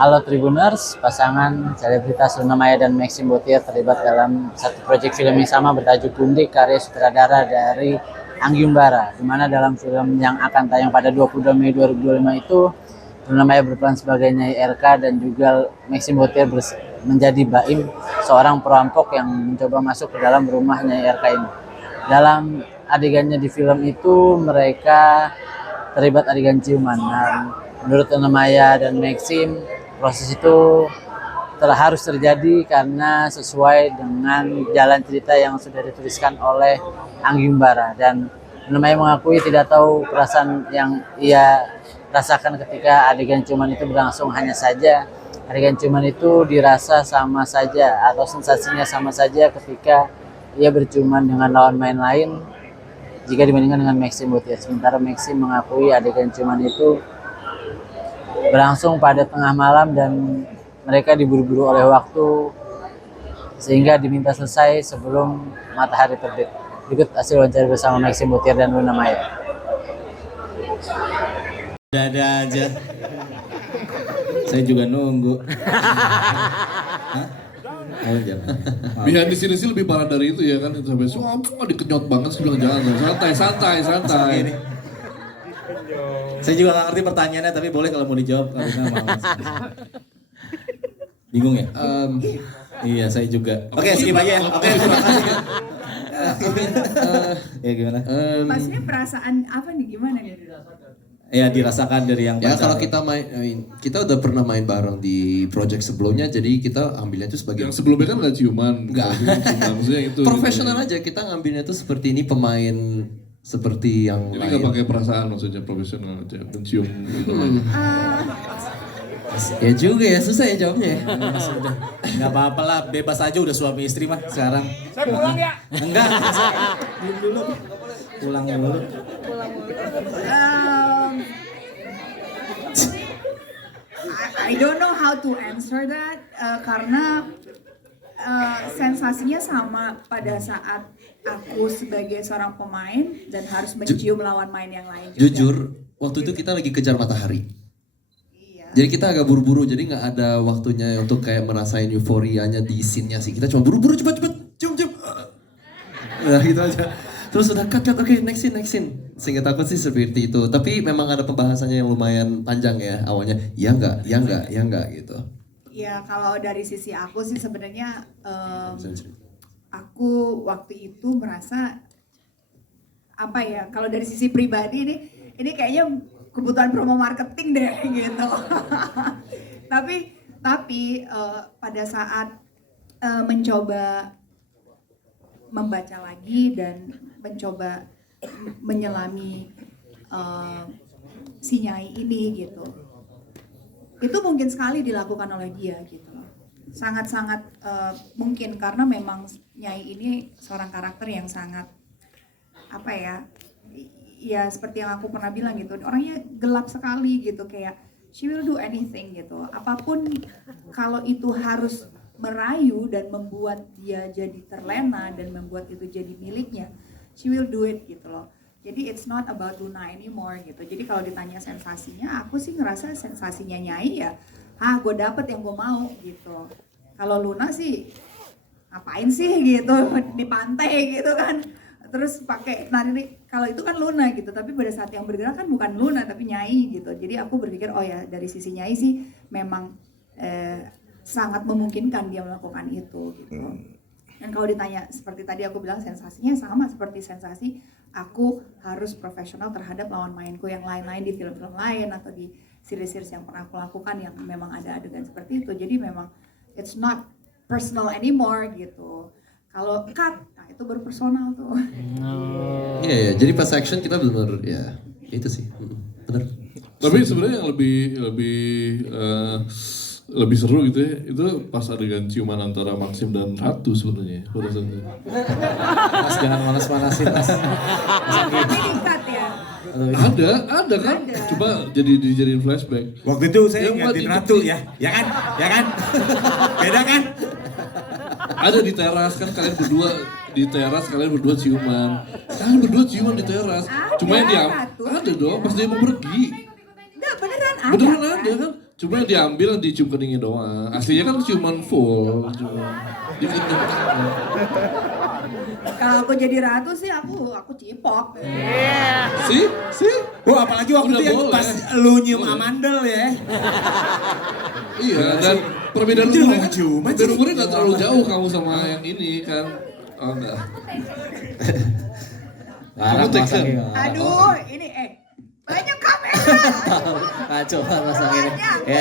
Halo Tribuners, pasangan selebritas Luna Maya dan Maxim Botier terlibat dalam satu proyek film yang sama bertajuk Gundik karya sutradara dari Anggiumbara, di mana dalam film yang akan tayang pada 22 Mei 2025 itu Luna Maya berperan sebagai Nyai RK dan juga Maxim Botier menjadi Baim, seorang perampok yang mencoba masuk ke dalam rumah Nyai RK ini. Dalam adegannya di film itu mereka terlibat adegan ciuman. Dan menurut Luna Maya dan Maxim, proses itu harus terjadi karena sesuai dengan jalan cerita yang sudah dituliskan oleh Anggiumbara. Dan Luna Maya mengakui tidak tahu perasaan yang ia rasakan ketika adegan ciuman itu berlangsung. Hanya saja adegan ciuman itu dirasa sama saja atau sensasinya sama saja ketika ia berciuman dengan lawan main lain jika dibandingkan dengan Maxim Botier. Sementara Maxim mengakui adegan ciuman itu berlangsung pada tengah malam dan mereka diburu-buru oleh waktu sehingga diminta selesai sebelum matahari terbit. Berikut hasil wawancara bersama Maxim Botier dan Luna Maya. Ada aja. Saya juga nunggu. Hah? Oh, jangan. Behind di sini sih lebih parah dari itu ya kan, sampai semua dikenyot banget sih, bilang jangan, santai. Saya juga nggak ngerti pertanyaannya, tapi boleh kalau mau dijawab. Kalau nggak mau. Bingung ya? Iya, saya juga. Oke, skip aja ya. Oke, terima kasih. Ya gimana? Maksudnya perasaan apa nih, gimana nih? Ya dirasakan dari yang ya pacar. kalau kita udah pernah main bareng di project sebelumnya, jadi kita ambilnya itu sebagai Yang sebelumnya kan nggak ciuman. Nggak. Maksudnya itu. profesional aja, kita ngambilnya itu seperti ini pemain seperti yang Jadi lain. nggak pakai perasaan, maksudnya profesional aja, mencium gitu. Ya juga ya, susah ya jawabnya ya. Sudah. Nggak apa-apa lah, bebas aja, udah suami istri mah sekarang. Saya pulang ya? Enggak. Diam dulu. Pulang dulu. I don't know how to answer that karena sensasinya sama pada saat aku sebagai seorang pemain dan harus mencium lawan main yang lain juga. Jujur, waktu itu kita lagi kejar matahari. Iya. Jadi kita agak buru-buru, jadi nggak ada waktunya untuk kayak merasain euforianya di scene-nya sih. Kita cuma buru-buru, cepet-cepet, cium. Nah gitu aja. Terus udah cut, oke, next scene. Seingat aku sih seperti itu. Tapi memang ada pembahasannya yang lumayan panjang ya awalnya. Ya enggak gitu. Ya kalau dari sisi aku sih sebenarnya aku waktu itu merasa apa ya, kalau dari sisi pribadi ini kayaknya kebutuhan promo marketing deh gitu. tapi pada saat mencoba membaca lagi dan mencoba menyelami si Nyai ini gitu, itu mungkin sekali dilakukan oleh dia gitu loh. Sangat-sangat mungkin karena memang Nyai ini seorang karakter yang sangat apa ya seperti yang aku pernah bilang gitu, orangnya gelap sekali gitu, kayak she will do anything gitu, apapun kalau itu harus merayu dan membuat dia jadi terlena dan membuat itu jadi miliknya, she will do it gitu loh. Jadi it's not about Luna anymore gitu. Jadi kalau ditanya sensasinya, aku sih ngerasa sensasinya Nyai ya, gue dapet yang gue mau gitu. Kalau Luna sih ngapain sih gitu di pantai gitu kan, terus pakai nari, kalau itu kan Luna gitu. Tapi pada saat yang bergerak kan bukan Luna tapi Nyai gitu. Jadi aku berpikir oh ya dari sisi Nyai sih memang sangat memungkinkan dia melakukan itu gitu. Dan kalau ditanya seperti tadi aku bilang, sensasinya sama seperti sensasi aku harus profesional terhadap lawan mainku yang lain-lain di film-film lain atau di series-series yang pernah aku lakukan yang memang ada adegan seperti itu. Jadi memang it's not personal anymore gitu. Kalau cut, nah itu baru personal tuh. Iya, jadi pas action kita benar-benar ya itu sih. Benar. Tapi sebenarnya yang lebih seru gitu ya, itu pas adegan ciuman antara Maxim dan Ratu sebenarnya pada saat itu. Mas jangan manas-manasin Mas. Tapi di cut ya. Ada kan? Ada. Coba dijadiin flashback. Waktu itu saya Yang ngantin buat Ratu itu- ya kan? Beda kan? Ada di teras kan, kalian berdua ciuman. Kalian berdua ciuman di teras. Ada, Cuma yang Ratu. ada dong pas dia mau pergi. Enggak, beneran ada. Beneran ada kan? Cuma yang diambil dicium keningnya doang. Aslinya kan ciuman full. Cuma dikenyang. Kalau aku jadi ratu sih aku cipok. Sih? Oh, apalagi waktu Udah itu yang boleh. pas lu nyium Boleh. amandel ya. Iya, dan perbedaan Itu umurnya kan, cuma perbedaan umurnya gak terlalu jauh kamu sama yang ini kan. Oh enggak. Larang Kamu take pasang care. ini. Aduh, ini banyak kamera. Kacau pasang ini. Banyak. Ya.